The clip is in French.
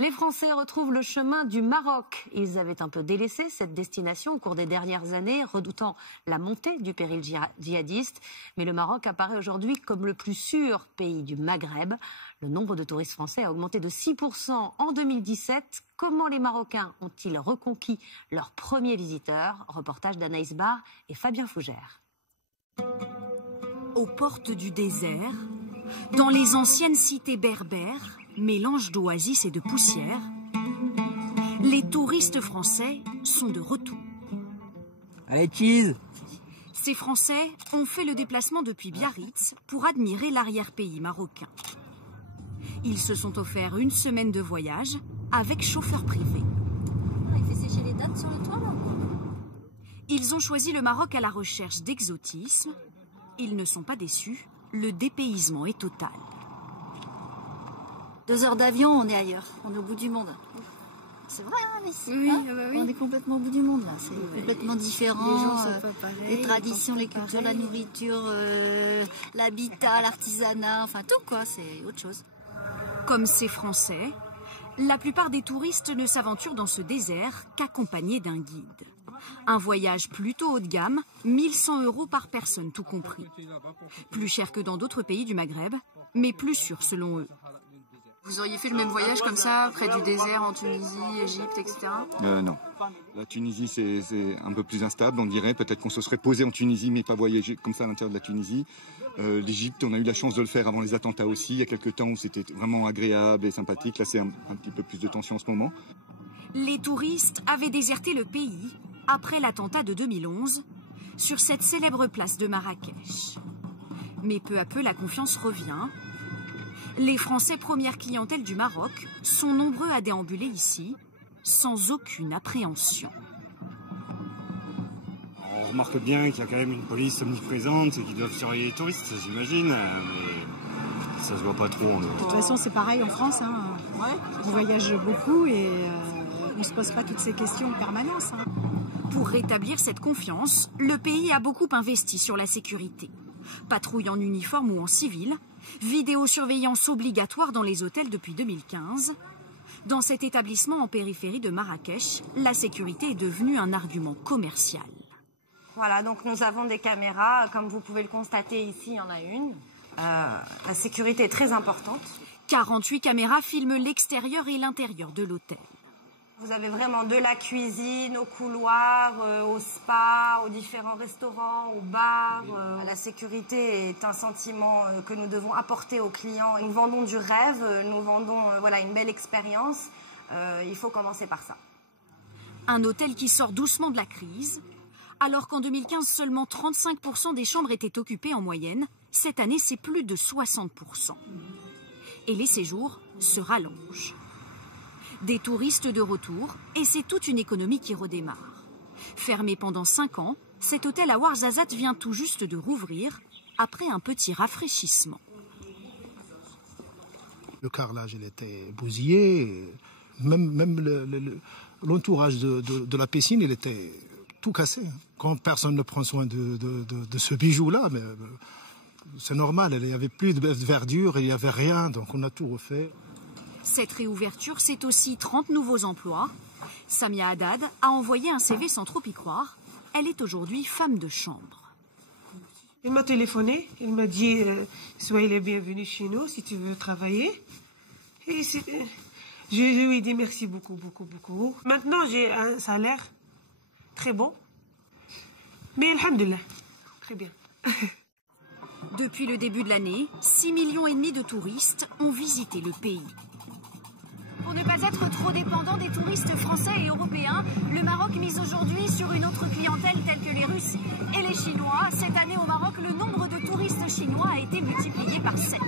Les Français retrouvent le chemin du Maroc. Ils avaient un peu délaissé cette destination au cours des dernières années, redoutant la montée du péril djihadiste. Mais le Maroc apparaît aujourd'hui comme le plus sûr pays du Maghreb. Le nombre de touristes français a augmenté de 6% en 2017. Comment les Marocains ont-ils reconquis leurs premiers visiteurs? Reportage d'Anaïs Barr et Fabien Fougère. Aux portes du désert, dans les anciennes cités berbères, mélange d'oasis et de poussière, les touristes français sont de retour. Allez, cheese! Ces Français ont fait le déplacement depuis Biarritz pour admirer l'arrière-pays marocain. Ils se sont offerts une semaine de voyage avec chauffeur privé. Il fait sécher les dates sur le toit, là. Ils ont choisi le Maroc à la recherche d'exotisme. Ils ne sont pas déçus, le dépaysement est total. 2 heures d'avion, on est ailleurs, on est au bout du monde. C'est vrai, hein, mais c'est, oui, hein, oui. On est complètement au bout du monde, là. C'est complètement différent. Les gens sont pas pareils, les traditions, les cultures, la nourriture, l'habitat, l'artisanat, enfin tout, quoi. C'est autre chose. Comme ces Français, la plupart des touristes ne s'aventurent dans ce désert qu'accompagnés d'un guide. Un voyage plutôt haut de gamme, 1 100 € par personne, tout compris. Plus cher que dans d'autres pays du Maghreb, mais plus sûr selon eux. Vous auriez fait le même voyage comme ça, près du désert, en Tunisie, Égypte, etc. Non. La Tunisie, c'est un peu plus instable, on dirait. Peut-être qu'on se serait posé en Tunisie, mais pas voyagé comme ça à l'intérieur de la Tunisie. L'Égypte, on a eu la chance de le faire avant les attentats aussi. Il y a quelques temps où c'était vraiment agréable et sympathique. Là, c'est un petit peu plus de tension en ce moment. Les touristes avaient déserté le pays après l'attentat de 2011 sur cette célèbre place de Marrakech. Mais peu à peu, la confiance revient. Les Français, première clientèle du Maroc, sont nombreux à déambuler ici, sans aucune appréhension. On remarque bien qu'il y a quand même une police omniprésente qui doivent surveiller les touristes, j'imagine, mais ça se voit pas trop. De toute façon, c'est pareil en France. Hein. On voyage beaucoup et on ne se pose pas toutes ces questions en permanence. Hein. Pour rétablir cette confiance, le pays a beaucoup investi sur la sécurité. Patrouille en uniforme ou en civil, vidéosurveillance obligatoire dans les hôtels depuis 2015. Dans cet établissement en périphérie de Marrakech, la sécurité est devenue un argument commercial. Voilà, donc nous avons des caméras, comme vous pouvez le constater ici, il y en a une. La sécurité est très importante. 48 caméras filment l'extérieur et l'intérieur de l'hôtel. Vous avez vraiment de la cuisine, au couloir, au spa, aux différents restaurants, aux bars. La sécurité est un sentiment que nous devons apporter aux clients. Nous vendons du rêve, nous vendons une belle expérience. Il faut commencer par ça. Un hôtel qui sort doucement de la crise. Alors qu'en 2015, seulement 35% des chambres étaient occupées en moyenne, cette année, c'est plus de 60%. Et les séjours se rallongent. Des touristes de retour, et c'est toute une économie qui redémarre. Fermé pendant 5 ans, cet hôtel à Ouarzazate vient tout juste de rouvrir, après un petit rafraîchissement. Le carrelage, il était bousillé. Même l'entourage de la piscine, il était tout cassé. Quand personne ne prend soin de ce bijou-là, mais c'est normal, il n'y avait plus de verdure, il n'y avait rien, donc on a tout refait. Cette réouverture, c'est aussi 30 nouveaux emplois. Samia Haddad a envoyé un CV sans trop y croire. Elle est aujourd'hui femme de chambre. Il m'a téléphoné, il m'a dit « Soyez les bienvenus chez nous si tu veux travailler ». Et je lui ai dit merci beaucoup, beaucoup, beaucoup. Maintenant, j'ai un salaire très bon. Mais alhamdoulilah, très bien. Depuis le début de l'année, 6,5 millions de touristes ont visité le pays. Pour ne pas être trop dépendant des touristes français et européens, le Maroc mise aujourd'hui sur une autre clientèle telle que les Russes et les Chinois. Cette année au Maroc, le nombre de touristes chinois a été multiplié par 7.